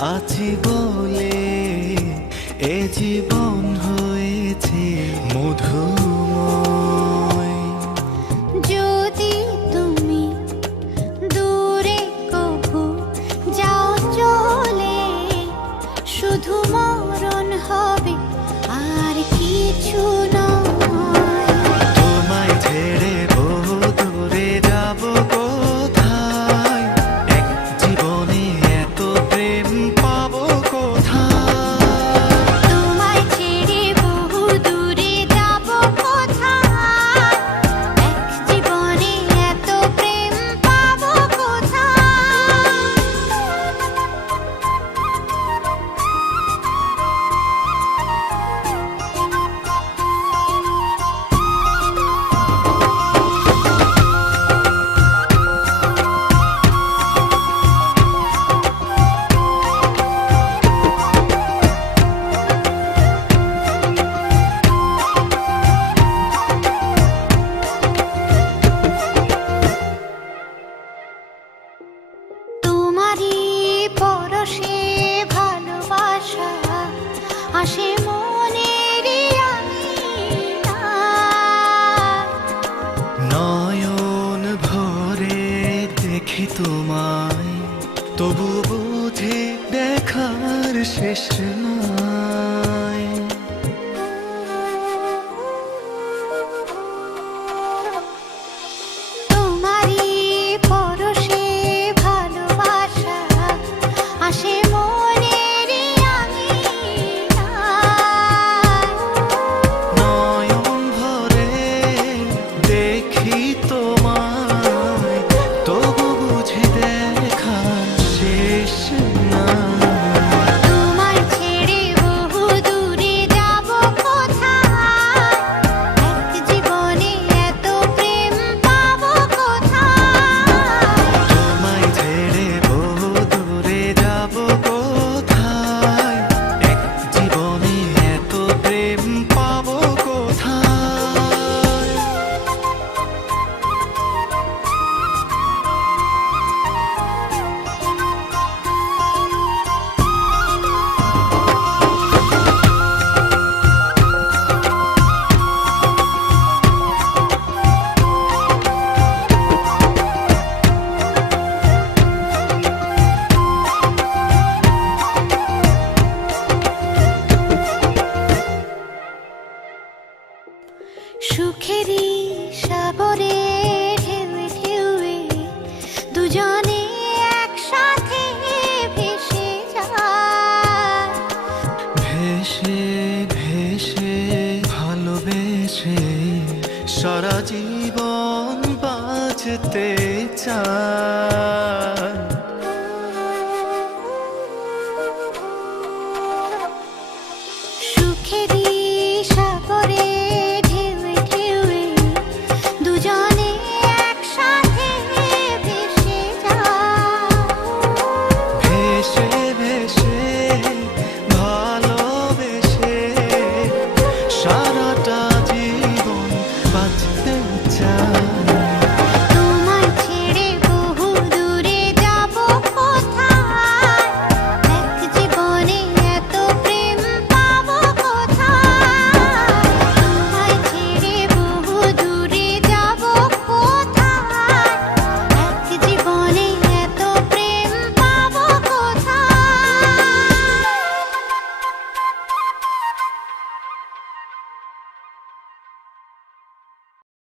আছি বলে এ জীবন হয়েছে মধুময়। যদি তুমি দূরে কভু যাও চলে, শুধু মরণ হবে আর কিছু নয়। তোমায় ছেড়ে বহু দূরে যাব কোথায়, এক জীবনে এত প্রেম পাবো কোথায়। তোমায় ছেড়ে বহু দূরে যাব কোথায়, এক জীবনে এত প্রেম পাবো কোথায়। তোমারই পরশে ভালোবাসা আসে মনের আঙিনায়। নয়ন ভরে দেখি তোমায়, তবু বুঝি দেখার শেষ নাই। তোমারই পরশে ভালোবাসা আসে মনের আঙিনায়। নয়ন ভরে দেখি তোমায়, তবু বুঝি দেখার শেষ নাই। তোমায় ছেড়ে বহু দূরে যাব কোথায়, এক জীবনে এত প্রেম পাবো কোথায়। তোমায় ছেড়ে বহু দূরে যাব কোথায়, এক জীবনে এত প্রেম পাবো কোথায়। সুখেরই সাগরে ঢেউয়ে ঢেউয়ে দুজনে একসাথে ভেসে যায়। ভেসে ভেসে ভালোবেসে সারা জীবন